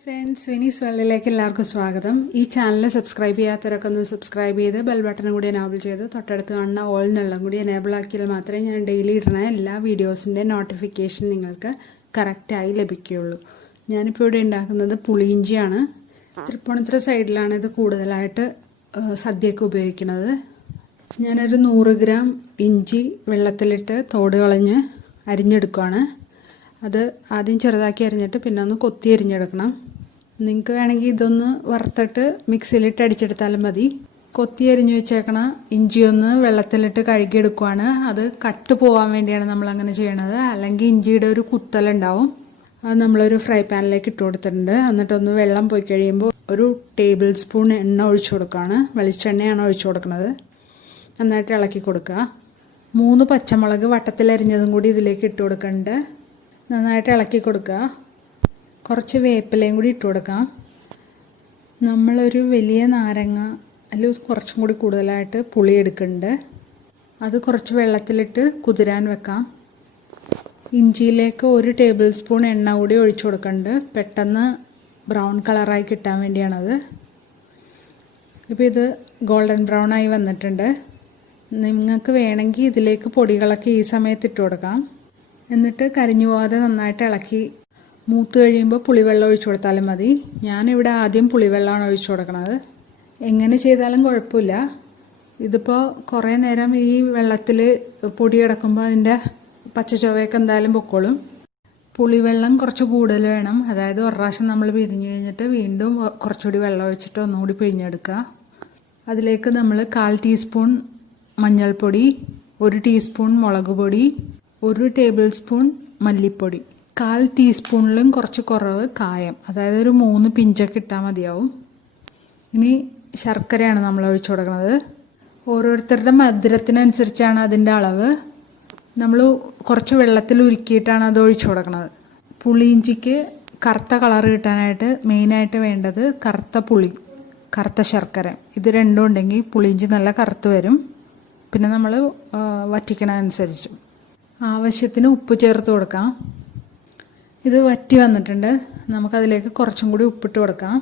Friends, Vinees വേൾഡിലേക്ക് എല്ലാവർക്കും സ്വാഗതം. ഈ ചാനൽ സബ്സ്ക്രൈബ് ചെയ്യാത്തവരൊക്കെ ഒന്ന് സബ്സ്ക്രൈബ് ചെയ്ത് ബെൽ ബട്ടൺ കൂടി എനാബിൾ ചെയ്ത് തൊട്ടടുത്ത് കാണുന്ന ഓൾ എന്നുള്ളതും കൂടി എനേബിൾ ആക്കിയാൽ മാത്രമേ ഞാൻ ഡെയിലി ഇടുന്ന എല്ലാ വീഡിയോസിൻ്റെ നോട്ടിഫിക്കേഷൻ നിങ്ങൾക്ക് കറക്റ്റായി ലഭിക്കുകയുള്ളൂ. ഞാനിപ്പോൾ ഇവിടെ ഉണ്ടാക്കുന്നത് പുളിയിഞ്ചിയാണ്. തൃപ്പൂണിത്തുറ സൈഡിലാണ് ഇത് കൂടുതലായിട്ട് സദ്യക്ക് ഉപയോഗിക്കുന്നത്. ഞാനൊരു 100 ഗ്രാം ഇഞ്ചി വെള്ളത്തിലിട്ട് തോട് കളഞ്ഞ് അരിഞ്ഞെടുക്കുകയാണ്. അത് ആദ്യം ചെറുതാക്കി അരിഞ്ഞിട്ട് പിന്നെ ഒന്ന് കൊത്തി അരിഞ്ഞെടുക്കണം. നിങ്ങൾക്ക് വേണമെങ്കിൽ ഇതൊന്ന് വറുത്തിട്ട് മിക്സിയിലിട്ട് അടിച്ചെടുത്താലും മതി. കൊത്തി അരിഞ്ഞു വെച്ചേക്കണ ഇഞ്ചി ഒന്ന് വെള്ളത്തിലിട്ട് കഴുകിയെടുക്കുകയാണ്. അത് കട്ട് പോകാൻ വേണ്ടിയാണ് നമ്മളങ്ങനെ ചെയ്യണത്. അല്ലെങ്കിൽ ഇഞ്ചിയുടെ ഒരു കുത്തലുണ്ടാവും. അത് നമ്മളൊരു ഫ്രൈ പാനിലേക്ക് ഇട്ട് കൊടുത്തിട്ടുണ്ട്. എന്നിട്ടൊന്ന് വെള്ളം പോയി കഴിയുമ്പോൾ ഒരു ടേബിൾ സ്പൂൺ എണ്ണ ഒഴിച്ചു കൊടുക്കുകയാണ്. വെളിച്ചെണ്ണയാണ് ഒഴിച്ചു കൊടുക്കുന്നത്. നന്നായിട്ട് ഇളക്കി കൊടുക്കുക. 3 പച്ചമുളക് വട്ടത്തിലരിഞ്ഞതും കൂടി ഇതിലേക്ക് ഇട്ട് കൊടുക്കുന്നുണ്ട്. നന്നായിട്ട് ഇളക്കി കൊടുക്കുക. കുറച്ച് വേപ്പിലയും കൂടി ഇട്ട് കൊടുക്കാം. നമ്മളൊരു വലിയ നാരങ്ങ അല്ലെങ്കിൽ കുറച്ചും കൂടി കൂടുതലായിട്ട് പുളി എടുക്കുന്നുണ്ട്. അത് കുറച്ച് വെള്ളത്തിലിട്ട് കുതിരാൻ വെക്കാം. ഇഞ്ചിയിലേക്ക് 1 ടേബിൾ സ്പൂൺ എണ്ണ കൂടി ഒഴിച്ചു കൊടുക്കുന്നുണ്ട്. പെട്ടെന്ന് ബ്രൗൺ കളറായി കിട്ടാൻ വേണ്ടിയാണത്. ഇപ്പോൾ ഇത് ഗോൾഡൻ ബ്രൗൺ ആയി വന്നിട്ടുണ്ട്. നിങ്ങൾക്ക് വേണമെങ്കിൽ ഇതിലേക്ക് പൊടികളൊക്കെ ഈ സമയത്ത് ഇട്ട് കൊടുക്കാം. എന്നിട്ട് കരിഞ്ഞു പോകാതെ നന്നായിട്ട് ഇളക്കി മൂത്ത് കഴിയുമ്പോൾ പുളിവെള്ളം ഒഴിച്ചു കൊടുത്താലും മതി. ഞാനിവിടെ ആദ്യം പുളിവെള്ളമാണ് ഒഴിച്ചു കൊടുക്കുന്നത്. എങ്ങനെ ചെയ്താലും കുഴപ്പമില്ല. ഇതിപ്പോൾ കുറേ നേരം ഈ വെള്ളത്തിൽ പൊടി കിടക്കുമ്പോൾ അതിൻ്റെ പച്ചച്ചൊവയൊക്കെ എന്തായാലും പൊക്കോളും. പുളിവെള്ളം കുറച്ച് കൂടുതൽ വേണം. അതായത് ഒരു പ്രാവശ്യം നമ്മൾ പിരിഞ്ഞു കഴിഞ്ഞിട്ട് വീണ്ടും കുറച്ചുകൂടി വെള്ളം ഒഴിച്ചിട്ട് ഒന്നുകൂടി പിഴിഞ്ഞെടുക്കുക. അതിലേക്ക് നമ്മൾ 1/4 ടീസ്പൂൺ മഞ്ഞൾപ്പൊടി, 1 ടീസ്പൂൺ മുളക് പൊടി, 1 ടേബിൾ സ്പൂൺ മല്ലിപ്പൊടി, 1/4 ടീസ്പൂണിലും കുറച്ച് കുറവ് കായം, അതായത് ഒരു 3 പിഞ്ചൊക്കെ ഇട്ടാൽ മതിയാവും. ഇനി ശർക്കരയാണ് നമ്മൾ ഒഴിച്ചു കൊടുക്കുന്നത്. ഓരോരുത്തരുടെ മധുരത്തിനനുസരിച്ചാണ് അതിൻ്റെ അളവ്. നമ്മൾ കുറച്ച് വെള്ളത്തിൽ ഉരുക്കിയിട്ടാണ് അത് ഒഴിച്ചു കൊടുക്കുന്നത്. പുളിയിഞ്ചിക്ക് കറുത്ത കളർ കിട്ടാനായിട്ട് മെയിനായിട്ട് വേണ്ടത് കറുത്ത പുളി, കറുത്ത ശർക്കര. ഇത് രണ്ടും ഉണ്ടെങ്കിൽ പുളിയിഞ്ചി നല്ല കറുത്ത് വരും. പിന്നെ നമ്മൾ വറ്റിക്കണതനുസരിച്ചും ആവശ്യത്തിന് ഉപ്പ് ചേർത്ത് കൊടുക്കാം. ഇത് വറ്റി വന്നിട്ടുണ്ട്. നമുക്കതിലേക്ക് കുറച്ചും കൂടി ഉപ്പിട്ട് കൊടുക്കാം.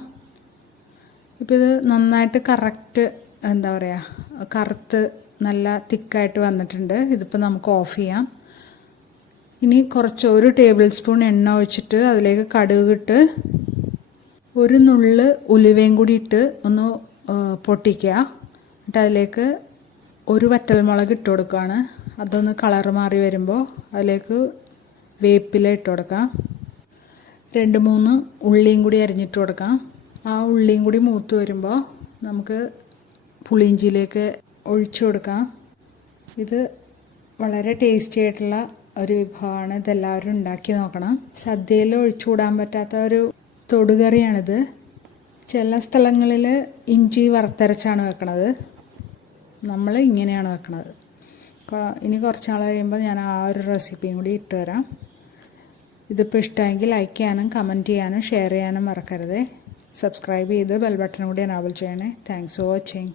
ഇപ്പോൾ ഇത് നന്നായിട്ട് കറക്റ്റ് എന്താ പറയുക കറുത്ത് നല്ല തിക്കായിട്ട് വന്നിട്ടുണ്ട്. ഇതിപ്പോൾ നമുക്ക് ഓഫ് ചെയ്യാം. ഇനി കുറച്ച് 1 ടേബിൾ സ്പൂൺ എണ്ണ ഒഴിച്ചിട്ട് അതിലേക്ക് കടുക് ഇട്ട് 1 നുള്ള് ഉലുവയും കൂടി ഇട്ട് ഒന്ന് പൊട്ടിക്കുക. എന്നിട്ട് അതിലേക്ക് 1 വറ്റൽമുളക് ഇട്ട് കൊടുക്കുകയാണ്. അതൊന്ന് കളർ മാറി വരുമ്പോൾ അതിലേക്ക് വേപ്പില ഇട്ട് കൊടുക്കാം. 2-3 ഉള്ളിയും കൂടി അരിഞ്ഞിട്ട് കൊടുക്കാം. ആ ഉള്ളിയും കൂടി മൂത്ത് വരുമ്പോൾ നമുക്ക് പുളിയിഞ്ചിയിലേക്ക് ഒഴിച്ചു കൊടുക്കാം. ഇത് വളരെ ടേസ്റ്റി ആയിട്ടുള്ള ഒരു വിഭവമാണ്. ഇതെല്ലാവരും ഉണ്ടാക്കി നോക്കണം. സദ്യയിൽ ഒഴിച്ചുകൂടാൻ പറ്റാത്ത ഒരു തൊടുകറിയാണിത്. ചില സ്ഥലങ്ങളിൽ ഇഞ്ചി വറുത്തരച്ചാണ് വെക്കണത്. നമ്മൾ ഇങ്ങനെയാണ് വെക്കണത്. ഇനി കുറച്ച് നാൾ കഴിയുമ്പോൾ ഞാൻ ആ ഒരു റെസിപ്പിയും കൂടി ഇട്ട് തരാം. ഇതിപ്പോൾ ഇഷ്ടമെങ്കിൽ ലൈക്ക് ചെയ്യാനും കമൻറ്റ് ചെയ്യാനും ഷെയർ ചെയ്യാനും മറക്കരുത്. സബ്സ്ക്രൈബ് ചെയ്ത് ബെൽ ബട്ടൺ കൂടി എനാബിൾ ചെയ്യണേ. Thanks for watching.